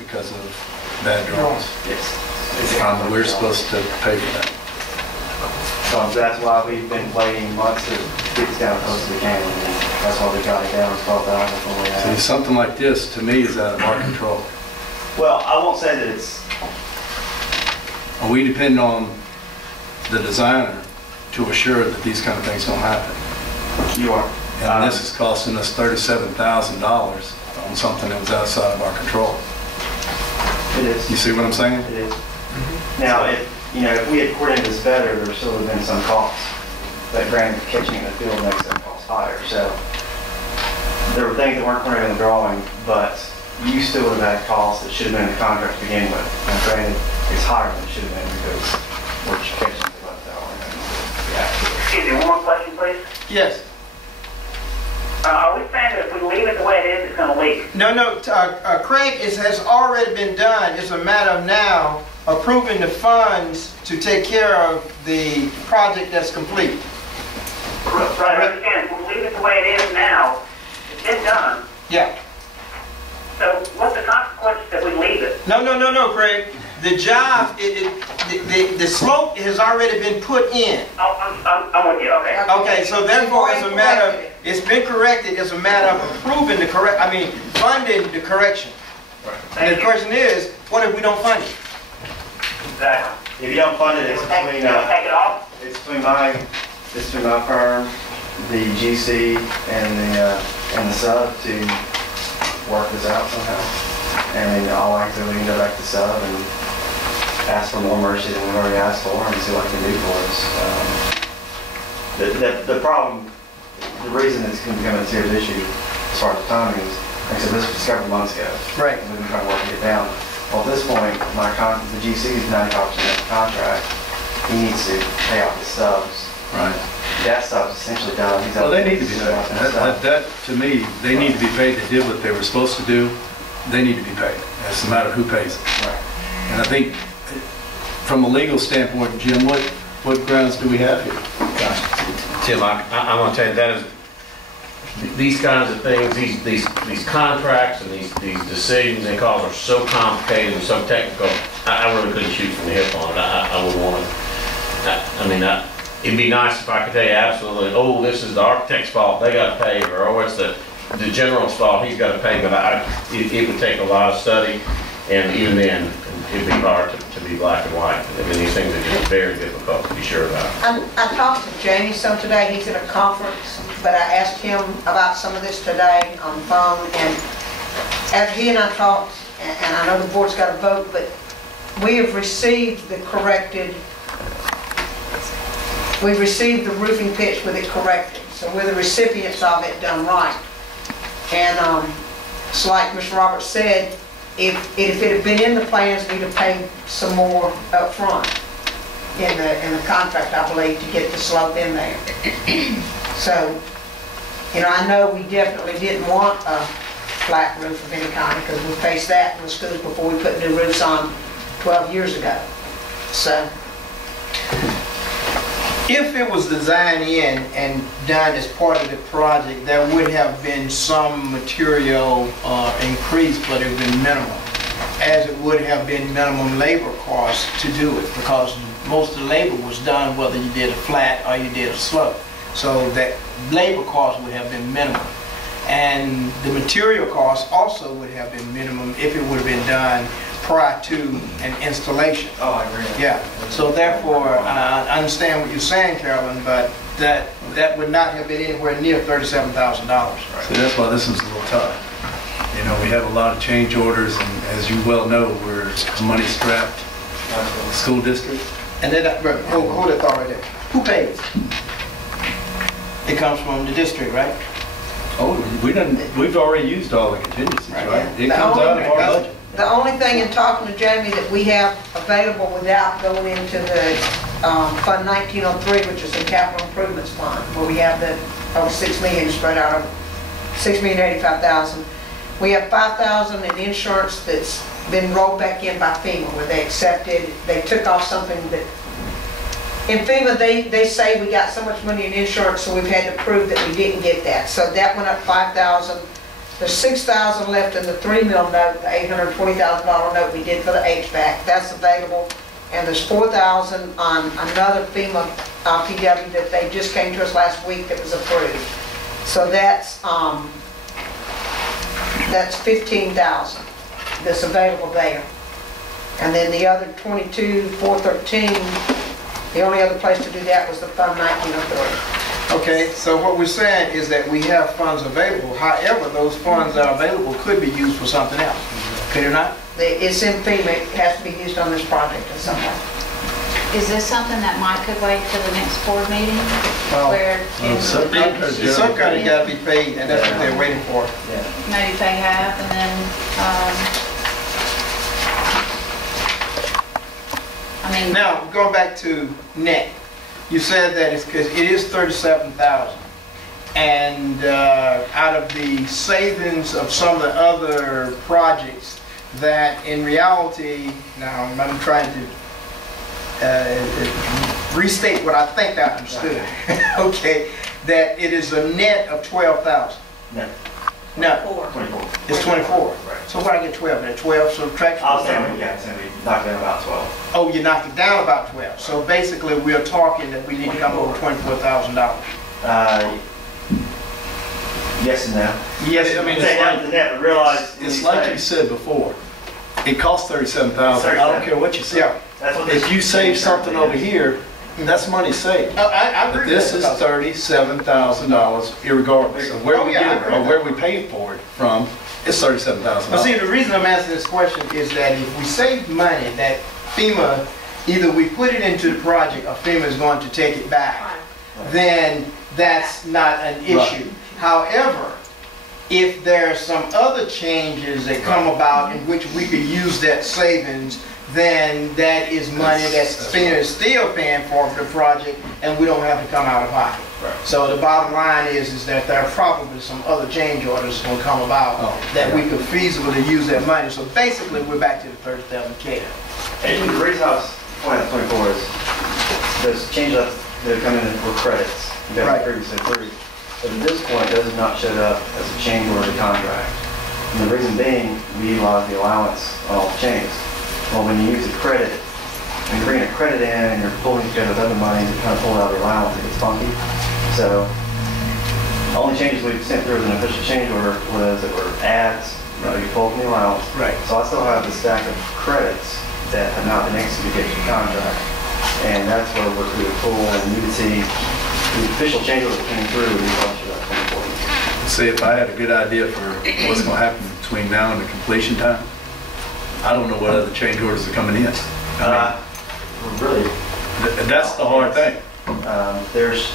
because of bad drawings. Yes. We're supposed to pay for that. So that's why we've been waiting months to get this down as close as we can. And that's why we got it down to 12,000 from what we See, have. something like this, to me, is out of our control. Well, I won't say that it's... We depend on the designer to assure that these kind of things don't happen. You are. And this is costing us $37,000 on something that was outside of our control. It is. You see what I'm saying? It is. Now, if we had coordinated this better, there still would have been some costs. But granted, catching in the field makes that cost higher. So there were things that weren't coordinated in the drawing, but you still would have had costs that should have been in the contract to begin with. And granted, it's higher than it should have been because we're catching the left hour. Excuse me, one more question, please. Yes. Are we saying that if we leave it the way it is, it's going to leak? No, Craig, has already been done. It's a matter of now approving the funds to take care of the project that's complete. Right, I understand. If we leave it the way it is now, it's been done. Yeah. So what's the consequence that we leave it? No, Craig. The job, the slope has already been put in. Oh, I'm with you. Okay. Okay, so therefore it's a matter of, it's been corrected, it's a matter of approving the funding the correction. And the question is, what if we don't fund it? Exactly. If you don't fund it, it's between take it off? it's between my firm, the GC, and the sub to work this out somehow. And then all I can do, we can go back to sub and ask for more mercy than we already asked for and see what I can do for us. The problem, the reason it's going to become a serious issue as far as timing is, like I said, this was discovered months ago. Right. We've been trying to work it down. Well, at this point, the GC is 95% of the contract. He needs to pay off his subs. Right. That sub's essentially done. Well, they need to be paid. That, to me, they need to be paid. They did what they were supposed to do. They need to be paid. It's a matter of who pays it. Right. And I think, from a legal standpoint, Jim, what grounds do we have here? Tim, I want to tell you that is these kinds of things, these contracts and these decisions and calls are so complicated and so technical. I really couldn't shoot from the hip on it. I would want to. It'd be nice if I could tell you absolutely, oh, this is the architect's fault, they got to pay, or oh, it's the general's fault, he's got to pay. But it would take a lot of study, and even then, it'd be hard to be black and white. I mean, these things are just very difficult to be sure about. I talked to Jamie some today. He's at a conference, but I asked him about some of this today on the phone, and after he and I talked, and I know the board's got to vote, but we have received the roofing pitch with it corrected. So we're the recipients of it done right. And it's like Mr. Roberts said, if it had been in the plans, we'd have paid some more up front in the contract, I believe, to get the slope in there. So, I know we definitely didn't want a flat roof of any kind because we faced that in the schools before we put new roofs on 12 years ago. So, If it was designed in and done as part of the project, there would have been some material increase, but it would have been minimal, as it would have been minimum labor costs to do it, because most of the labor was done whether you did a flat or you did a slope. So that labor cost would have been minimum. And the material cost also would have been minimum if it would have been done prior to an installation. Oh, I agree. Yeah, so therefore, I understand what you're saying, Carolyn, but that would not have been anywhere near $37,000. Right? So that's why this is a little tough. We have a lot of change orders, and as you well know, we're a money-strapped school district. And then, hold it right there. Who pays? It comes from the district, right? Oh, we've already used all the contingencies, right? It The comes only- out of our budget. the only thing in talking to Jamie that we have available without going into the Fund 1903, which is the Capital Improvements Fund, where we have the over $6 million spread out of $6,085,000. We have $5,000 in insurance that's been rolled back in by FEMA, where they took off something that, in FEMA, they say we got so much money in insurance, so we've had to prove that we didn't get that. So that went up $5,000. There's $6,000 left in the 3 mil note, the $820,000 note we did for the HVAC, that's available. And there's $4,000 on another FEMA PW that they just came to us last week that was approved. So that's $15,000 that's available there. And then the other 22,413, the only other place to do that was the Fund 1903. Okay, so what we're saying is that we have funds available. However, those funds that are available could be used for something else. Could it not? It's in FEMA, it has to be used on this project in some way. Is this something that might could wait till the next board meeting? Well, Where The subcontract got to be paid, and that's what they're waiting for. Yeah. maybe pay half and then, I mean. Now, going back to net, you said that it is 37,000, and out of the savings of some of the other projects, that in reality, now I'm trying to restate what I think I understood. Okay, that it is a net of 12,000. No, 24. it's 24. Right. So what I get 12? At 12, subtract. I was saying, yeah, we knocked down about 12. Oh, you knocked it down about 12. So basically, we're talking that we need to come over $24,000. Yes and no. Yes, I mean, Say down to the net, but realize. It's like you said before, it costs 37,000. I don't care what you say. Yeah. That's what If you save something over here, that's money saved. I But agree. this with is that. $37,000 irregardless of where Oh, we yeah, I get it agree or with where we pay for it from. It's $37,000. But see, the reason I'm asking this question is that if we save money that FEMA, either we put it into the project or FEMA is going to take it back, then that's not an issue. However, if there are some other changes that come about in which we could use that savings, then that is money that's FEMA is still paying for the project, and we don't have to come out of pocket. Right. So the bottom line is that there are probably some other change orders going to come about that we could feasibly use that money. So basically, we're back to the 37K. And the reason I was pointing at 24 is those changes that come in with credits, you got Right. previously approved. But at this point, those have not showed up as a change order to contract. And the reason being, we utilize the allowance on all the changes. Well, when you use a credit, when you bring a credit in and you're pulling together with other money to kind of pull out the allowance, it gets funky. So the only changes we've sent through as an official change order were those that were adds, you pulled from the allowance. Right. So I still have the stack of credits that have not been executed to the contract. And that's where we're through the pool, and you can see the official change order that came through, we published it at 24. See, if I had a good idea for what's going to happen between now and the completion time, I don't know what other change orders are coming in. Really, That's the hard thing. there's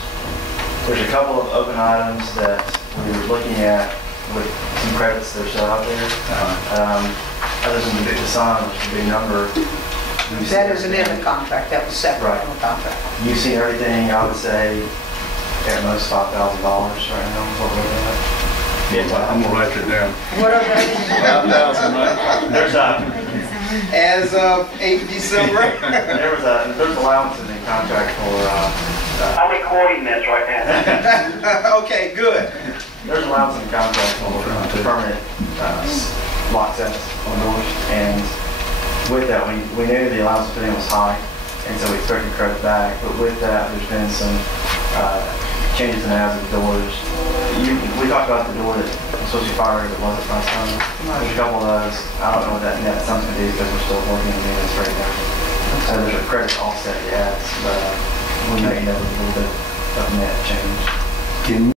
a couple of open items that we were looking at with some credits that are still out there. Other than the big design, which is a big number. we've seen That isn't in the everything. contract, that was separate Right. from the contract. You've seen everything, I would say, at most $5,000 right now is what we're looking at. I'm going to write that down. What are those? 5,000, right? There's As of 8 December. there's allowance in the contract for, I'm recording this right now. Okay, good. there's allowance in the contract for permanent lock sets on doors. And with that, we knew the allowance put in was high, and so we expected credit back. But with that, there's been some changes in the hazard doors. We talked about the door that was supposed to be fired, that wasn't last time. There's a couple of those. I don't know what that net sum's gonna be because we're still working on this right now. So there's a credit offset, yes, but we may end up with a little bit of net change. Can